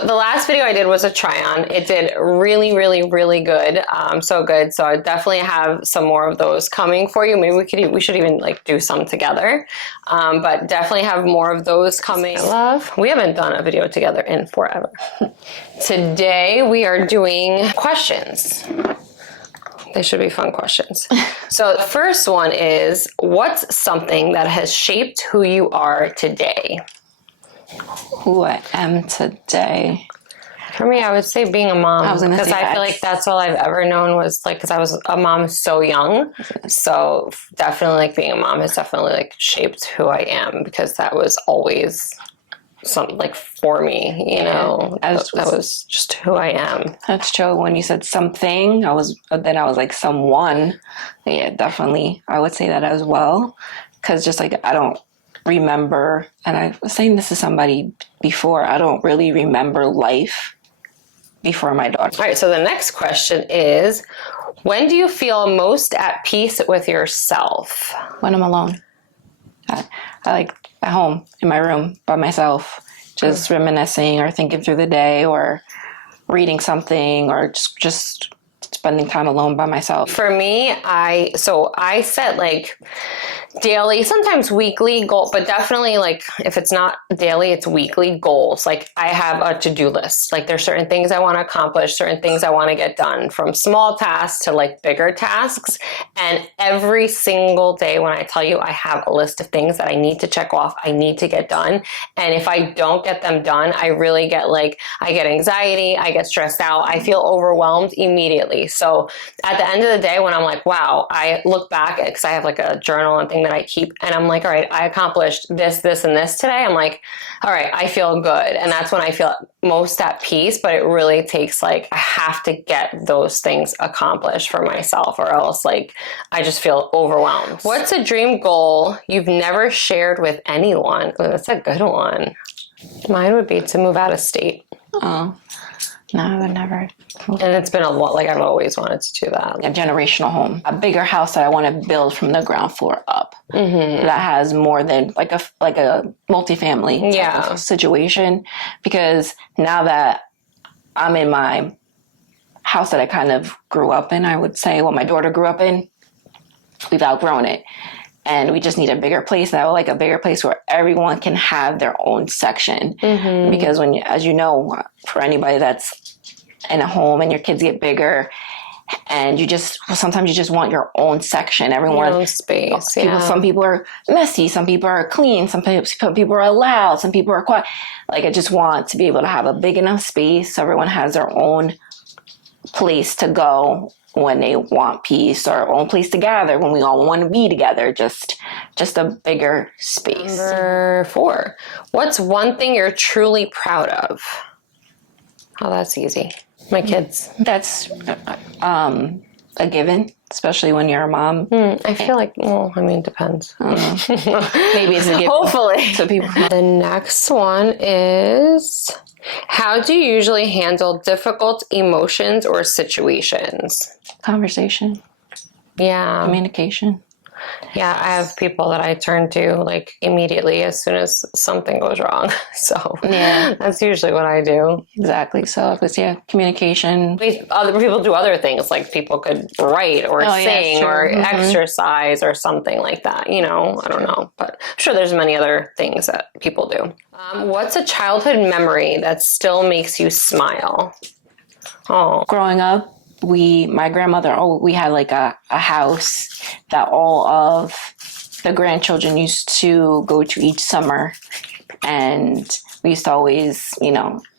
The last video I did was a try on. It did really, really, really good. So good. So I definitely have some more of those coming for you. Maybe we should even like do some together. But definitely have more of those coming. Love. We haven't done a video together in forever. Today we are doing questions. They should be fun questions. So the first one is, what's something that has shaped who you are today? Who I am today. For me, I would say being a mom. Because I feel like that's all I've ever known was like, because I was a mom so young. So definitely like being a mom has definitely like shaped who I am, because that was always something like for me, you know, that was just who I am. That's true. When you said something, I was like someone. Yeah, definitely. I would say that as well. Because just like, I don't remember, and I was saying this to somebody before, I don't really remember life before my daughter. All right, so the next question is, when do you feel most at peace with yourself? When I'm alone. I like at home in my room by myself, just reminiscing or thinking through the day or reading something or just spending time alone by myself. For me, I set like daily, sometimes weekly goal, but definitely like if it's not daily, it's weekly goals. Like I have a to-do list. Like there's certain things I want to accomplish, certain things I want to get done, from small tasks to like bigger tasks. And every single day when I tell you, I have a list of things that I need to check off, I need to get done. And if I don't get them done, I really get like, I get anxiety, I get stressed out, I feel overwhelmed immediately. So at the end of the day, when I'm like, wow, I look back, because I have like a journal and thing that I keep, and I'm like, all right, I accomplished this, this, and this today. I'm like, all right, I feel good. And that's when I feel most at peace, but it really takes like, I have to get those things accomplished for myself, or else like, I just feel overwhelmed. What's a dream goal you've never shared with anyone? Ooh, that's a good one. Mine would be to move out of state. Oh, no, I would never. And it's been a lot, like I've always wanted to do that. A generational home, a bigger house that I want to build from the ground floor up. Mm-hmm. That has more than like a multifamily type of situation. Because now that I'm in my house that I kind of grew up in, I would say, well, my daughter grew up in, we've outgrown it. And we just need a bigger place. And I would like a bigger place where everyone can have their own section. Mm-hmm. Because when, as you know, for anybody that's in a home and your kids get bigger, and sometimes you just want your own section. Everyone, your own space. Some people are messy. Some people are clean. Some people are loud. Some people are quiet. Like, I just want to be able to have a big enough space so everyone has their own place to go when they want peace, or own place to gather when we all want to be together. Just a bigger space. Number 4. What's one thing you're truly proud of? Oh, that's easy. My kids. That's a given, especially when you're a mom. I feel like, well, I mean, it depends. I don't know. Maybe it's a given. Hopefully. To people. The next one is, how do you usually handle difficult emotions or situations? Conversation. Yeah. Communication. Yeah, I have people that I turn to like immediately as soon as something goes wrong. So yeah, that's usually what I do. Exactly. So it was, communication. Other people do other things, like people could write or sing or exercise or something like that. You know, I don't know, but I'm sure there's many other things that people do. What's a childhood memory that still makes you smile? Oh, growing up, my grandmother, we had like a house that all of the grandchildren used to go to each summer. And we used to always,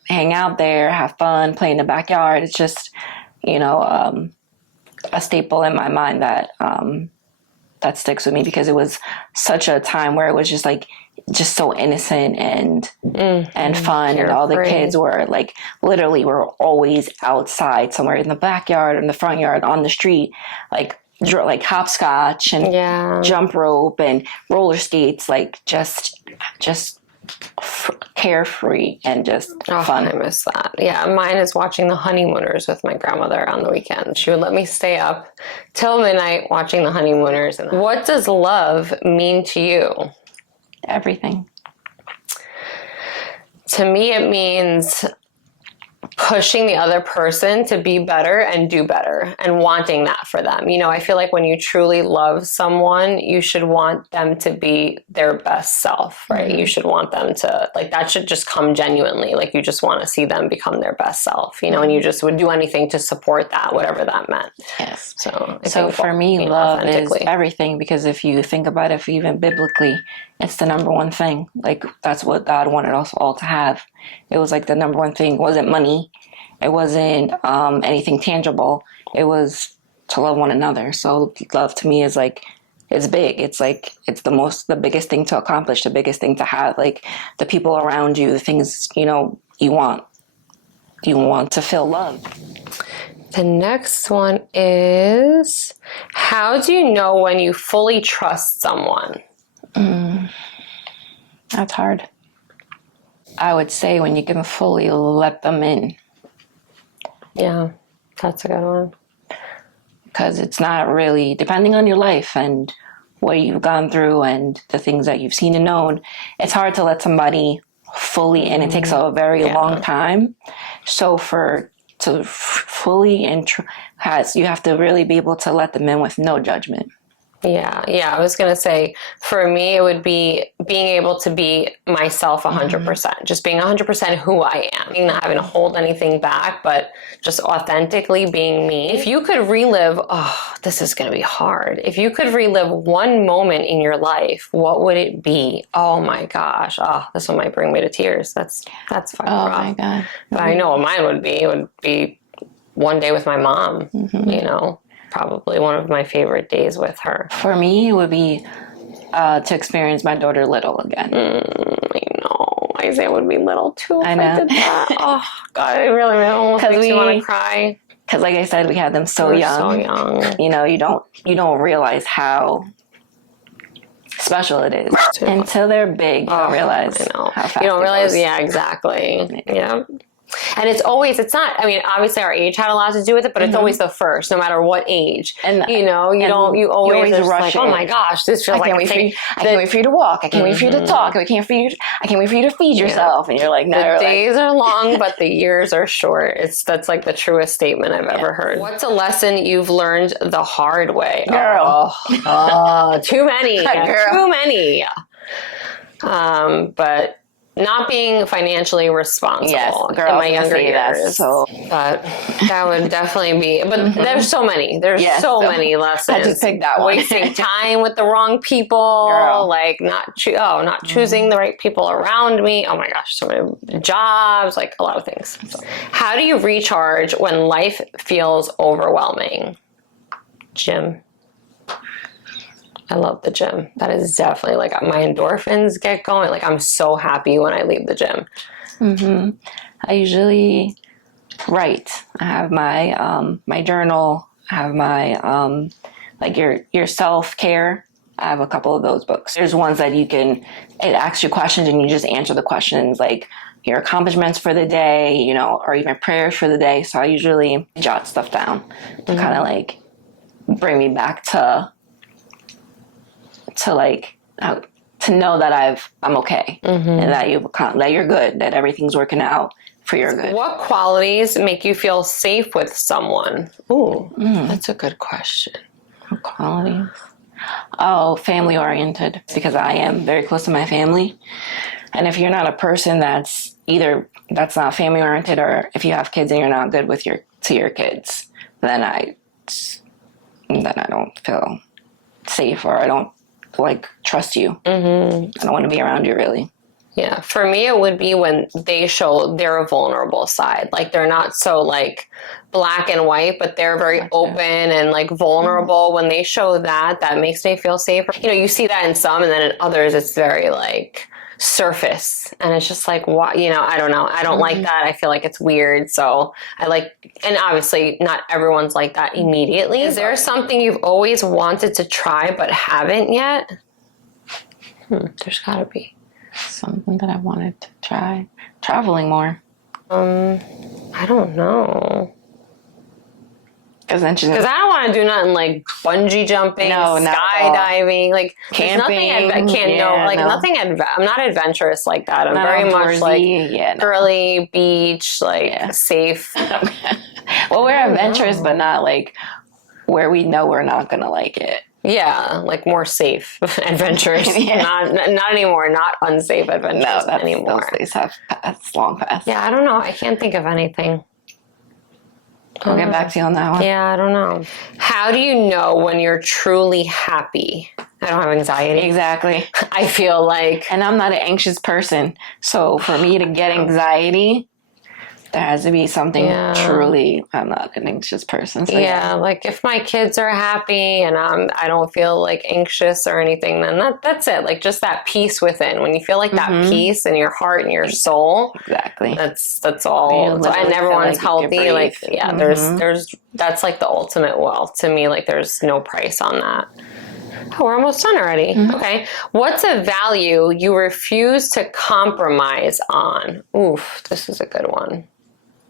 hang out there, have fun, play in the backyard. It's just, a staple in my mind that sticks with me, because it was such a time where it was just like, just so innocent and fun. And all the kids were like, literally, we're always outside somewhere in the backyard, in the front yard, on the street, like hopscotch and jump rope and roller skates, like just carefree and just fun. I miss that. Yeah, mine is watching the honeymooners with my grandmother on the weekend. She would let me stay up till midnight watching the honeymooners. And what does love mean to you? Everything. To me, it means pushing the other person to be better and do better and wanting that for them. You know, I feel like when you truly love someone, you should want them to be their best self, right? You should want them to, like, that should just come genuinely. Like, you just want to see them become their best self, you know, and you just would do anything to support that, whatever that meant. Yes. So For me, love is everything, because if you think about it, even biblically, it's the number one thing. Like, that's what God wanted us all to have. It was like the number one thing. It wasn't money. It wasn't anything tangible. It was to love one another. So love to me is like, it's big. It's like, it's the biggest thing to accomplish, the biggest thing to have. Like, the people around you, the things, you know, you want to feel love. The next one is, how do you know when you fully trust someone? That's hard. I would say when you can fully let them in. Yeah, that's a good one. Because it's not really, depending on your life and what you've gone through and the things that you've seen and known, it's hard to let somebody fully in. It takes a very long time. So to fully you have to really be able to let them in with no judgment. Yeah. I was going to say, for me, it would be being able to be myself 100%, just being 100% who I am, not having to hold anything back, but just authentically being me. If you could relive, this is going to be hard. If you could relive one moment in your life, what would it be? Oh my gosh. This one might bring me to tears. That's fucking rough. My God. But I know what mine would be. It would be one day with my mom, you know. Probably one of my favorite days with her. For me, it would be to experience my daughter little again. I know. Isaiah would be little too if I know. I did that. Oh, God, it really almost makes me want to cry. Because like I said, we had them so young. So young. You know, you don't realize how special it is. Until they're big, you don't realize how fast you don't realize, it goes. yeah, exactly. Yeah. And it's not, I mean, obviously our age had a lot to do with it, but it's always the first, no matter what age. And, you know, you always rush like, oh my gosh, this feels like I can't wait for you to walk. I can't wait for you to talk. I can't wait for you to feed yourself. And you're like, no. The days are long, but the years are short. That's like the truest statement I've ever heard. What's a lesson you've learned the hard way? Girl. Too many. Girl. Too many. But not being financially responsible in my younger years. But that would definitely be. But there's so many. There's so many lessons. I just picked that one. Wasting time with the wrong people. Girl. Like not choosing the right people around me. Oh my gosh, so many jobs. Like a lot of things. So, how do you recharge when life feels overwhelming? Gym. I love the gym. That is definitely like my endorphins get going. Like I'm so happy when I leave the gym. I usually write. I have my journal. I have my like your self-care. I have a couple of those books. There's ones that it asks you questions and you just answer the questions, like your accomplishments for the day, you know, or even prayers for the day. So I usually jot stuff down to kind of like bring me back to know that I'm okay and that you're good, that everything's working out for your good. What qualities make you feel safe with someone? Ooh, that's a good question. What qualities? Oh, family oriented, because I am very close to my family. And if you're not a person that's not family oriented, or if you have kids and you're not good with your kids, then I don't feel safe, or I don't trust you. I don't want to be around you, really. Yeah, for me it would be when they show their vulnerable side. Like they're not so like black and white, but they're very open and like vulnerable. When they show that makes me feel safer. You know, you see that in some, and then in others it's very like surface, and it's just like, what, you know, I don't know. I don't like that. I feel like it's weird. So and obviously not everyone's like that immediately. Is there something you've always wanted to try but haven't yet? There's gotta be. Something that I wanted to try. Traveling more. I don't know. Because then she's Because I don't want to do nothing like bungee jumping, skydiving, like camping. Nothing. I'm not adventurous like that. I'm very much like girly beach, like safe. Well, we're adventurous, but not like where we know we're not gonna like it. Yeah, like more safe adventures. Not anymore. Not unsafe adventures anymore. Those days have passed, long past. Yeah, I don't know. I can't think of anything. I'll get back to you on that one. Yeah, I don't know. How do you know when you're truly happy? I don't have anxiety. Exactly. I feel like... And I'm not an anxious person. So for me to get anxiety, there has to be something truly... I'm not an anxious person. So like if my kids are happy and I don't feel like anxious or anything, then that's it. Like just that peace within. When you feel like that peace in your heart and your soul. Exactly. That's all. And everyone's healthy. Like, there's that's like the ultimate wealth to me. Like there's no price on that. Oh, we're almost done already. Okay. What's a value you refuse to compromise on? Oof, this is a good one.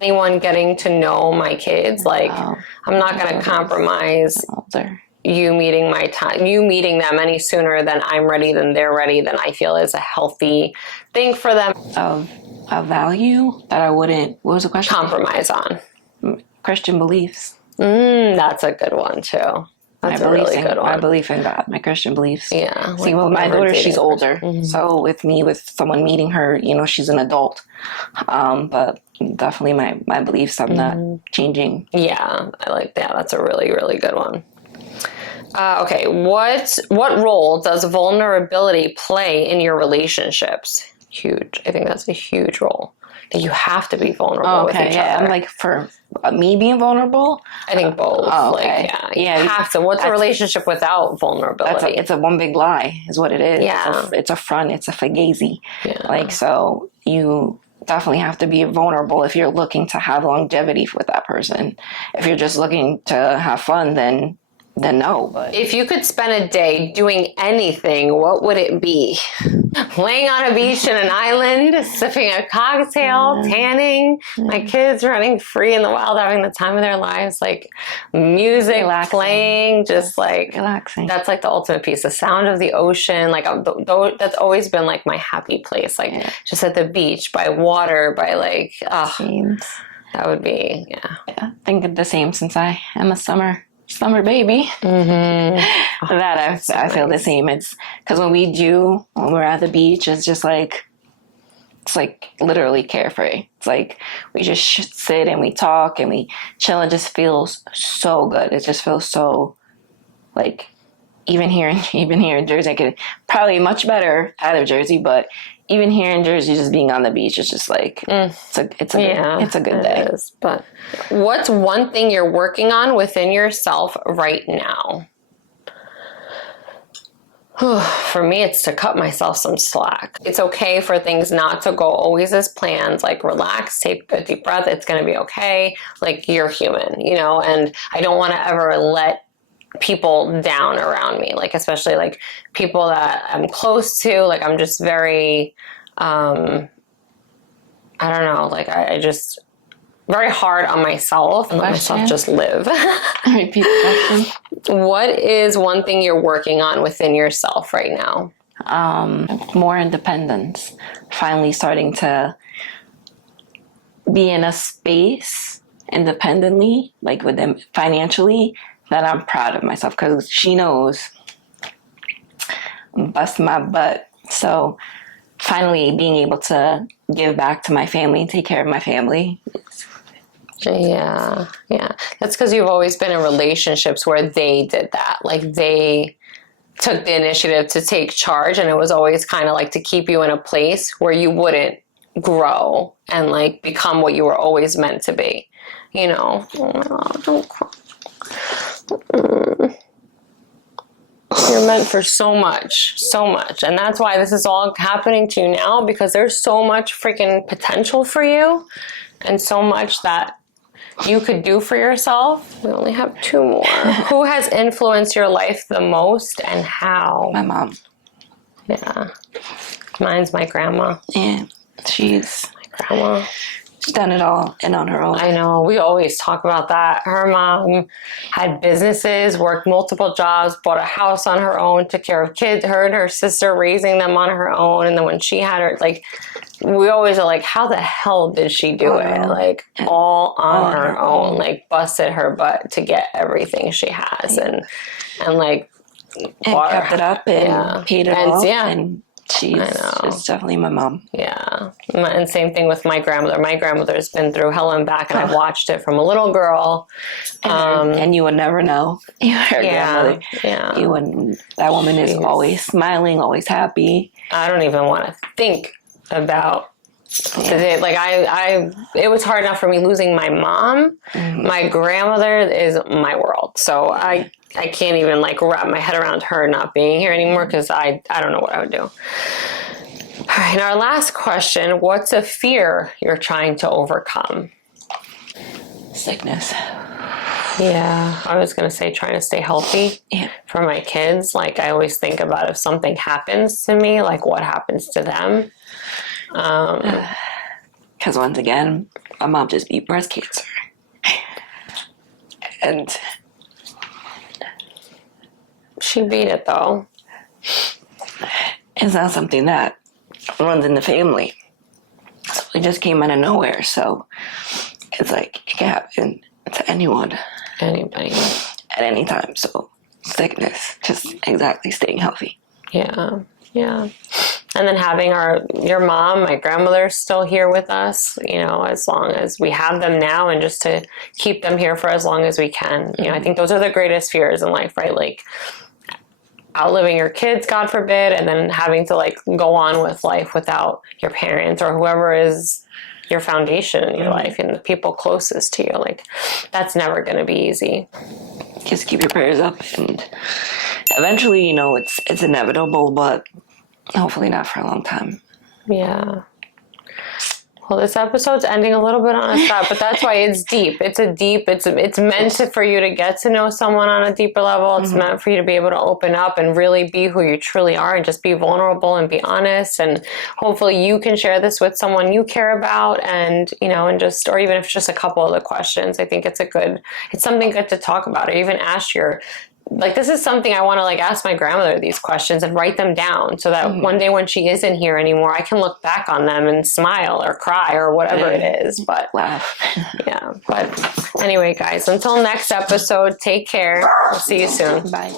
Anyone getting to know my kids, like I'm not going to compromise you meeting them any sooner than I'm ready, than they're ready, than I feel is a healthy thing for them. Of a value that I wouldn't, what was the question? Compromise on. Christian beliefs. That's a good one too. That's a really good one. My belief in God, my Christian beliefs. Yeah. See, well, my daughter, she's older. So with someone meeting her, she's an adult. But definitely my beliefs, I'm not changing. Yeah, I like that. That's a really, really good one. Okay, what role does vulnerability play in your relationships? Huge. I think that's a huge role. That you have to be vulnerable with each other. I'm like, for me being vulnerable? I think both. Oh, okay. You have to. What's a relationship without vulnerability? It's a one big lie, is what it is. Yeah. It's a front. It's a fugazi. Yeah. Like, so you definitely have to be vulnerable if you're looking to have longevity with that person. If you're just looking to have fun, then no. But if you could spend a day doing anything, what would it be? Laying on a beach in an island, sipping a cocktail, tanning, my kids running free in the wild, having the time of their lives, like music playing, just like relaxing. That's like the ultimate piece. The sound of the ocean, like that's always been like my happy place. Like just at the beach, by water, by like, that would be, I think of the same since I am a summer baby. That I feel the same. It's because when we're at the beach, it's just like, it's like literally carefree. It's like we just sit and we talk and we chill. It just feels so good. It just feels so like, even here in Jersey, I could probably much better out of Jersey, but even here in Jersey, just being on the beach is just like, it's a good day. It is. But what's one thing you're working on within yourself right now? For me, it's to cut myself some slack. It's okay for things not to go always as planned. Like, relax, take a deep breath. It's going to be okay. Like, you're human, and I don't want to ever let people down around me, like especially like people that I'm close to. Like I'm just very I don't know, like I just very hard on myself and let myself just live. Repeat the question. What is one thing you're working on within yourself right now? More independence. Finally starting to be in a space independently, like with them financially, that I'm proud of myself, because she knows bust my butt. So finally being able to give back to my family and take care of my family. Yeah. That's because you've always been in relationships where they did that. Like they took the initiative to take charge, and it was always kind of like to keep you in a place where you wouldn't grow and like become what you were always meant to be. Oh my God, don't cry. You're meant for so much. And that's why this is all happening to you now, because there's so much freaking potential for you and so much that you could do for yourself. We only have 2 more. Who has influenced your life the most and how? My mom. Yeah. Mine's my grandma. Yeah. She's my grandma. She's done it all and on her own. I know. We always talk about that. Her mom had businesses, worked multiple jobs, bought a house on her own, took care of kids, her and her sister raising them on her own. And then when she had her, like, we always are like, how the hell did she do it? Like, all on her own. Like, busted her butt to get everything she has. And like, and kept it up and paid it off. Yeah. And she's definitely my mom. Yeah. And same thing with my grandmother. My grandmother's been through hell and back, and I've watched it from a little girl. And you would never know. Her grandmother. Yeah. You wouldn't. That woman is always smiling, always happy. I don't even want to think about the day. Like, it was hard enough for me losing my mom. Mm-hmm. My grandmother is my world. So I can't even like wrap my head around her not being here anymore, because I don't know what I would do. All right, and our last question, what's a fear you're trying to overcome? Sickness. Yeah, I was going to say trying to stay healthy for my kids. Like, I always think about if something happens to me, like what happens to them. Because once again, my mom just beat breast cancer. And she beat it, though. It's not something that runs in the family. So it just came out of nowhere. So it's like, it can happen to anyone. Anybody. At any time. So sickness, just exactly staying healthy. Yeah. And then having your mom, my grandmother, still here with us, as long as we have them now, and just to keep them here for as long as we can. I think those are the greatest fears in life, right? Like, outliving your kids, God forbid, and then having to like go on with life without your parents or whoever is your foundation in your life and the people closest to you. Like, that's never going to be easy. Just keep your prayers up, and eventually, it's inevitable, but hopefully not for a long time. Yeah. Well, this episode's ending a little bit on a spot, but that's why it's deep. It's meant for you to get to know someone on a deeper level. It's meant for you to be able to open up and really be who you truly are, and just be vulnerable and be honest. And hopefully you can share this with someone you care about, and, and just, or even if it's just a couple of the questions, I think it's something good to talk about, or even ask this is something I want to ask my grandmother these questions and write them down, so that one day when she isn't here anymore, I can look back on them and smile or cry or whatever it is. But laugh. Yeah. But anyway, guys, until next episode, take care. I'll see you soon. Bye.